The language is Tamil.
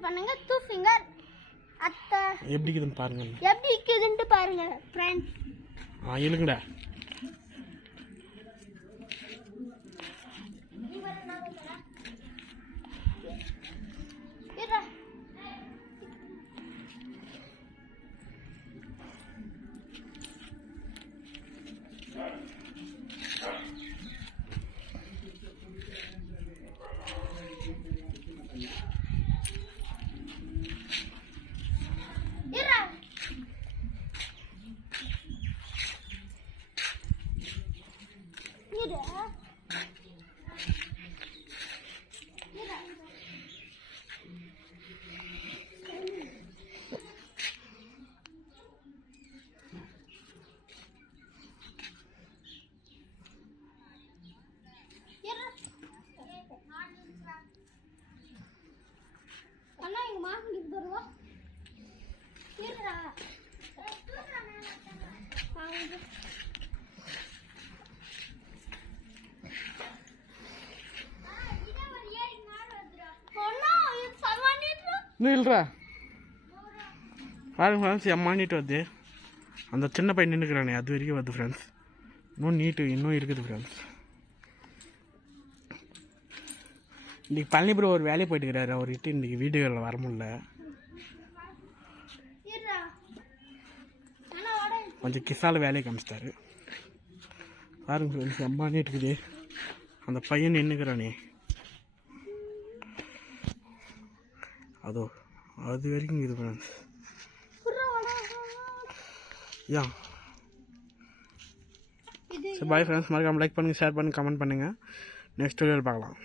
ஷேர் பண்ணுங்க. 2 ஃபிங்கர் அத்தை எப்படி இருக்குதுன்னு பாருங்க. எப்படி இருக்குதுன்னு பாருங்க ஃப்ரெண்ட்ஸ். இழுங்கடா. அண்ணா எங்க மாசம் வருவா இருடா. இல்லைடா பாருங்க ஃப்ரெண்ட்ஸ், எம்மானிட்டு வருது. அந்த சின்ன பையன் நின்றுக்கிறானே அது வரைக்கும் வருது ஃப்ரெண்ட்ஸ். இன்னும் இருக்குது ஃப்ரெண்ட்ஸ். இன்றைக்கி பழனி ப்ரோ ஒரு வேலையை போயிட்டுக்கிறாரு. அவர்கிட்ட இன்றைக்கி வீடியோவில் வர முடியல. கொஞ்சம் கிசால வேலையை காமிச்சிட்டாரு. பாருங்க ஃப்ரெண்ட்ஸ், எம்மானே இருக்குது. அந்த பையன் நின்றுக்கிறானே அதோ அது வரைக்கும் இது ஃப்ரெண்ட்ஸ். சரி பாய் ஃப்ரெண்ட்ஸ், மறக்காமல் லைக் பண்ணுங்கள், ஷேர் பண்ணுங்கள், கமெண்ட் பண்ணுங்கள். நெக்ஸ்ட் வீடியோவில் பார்க்கலாம்.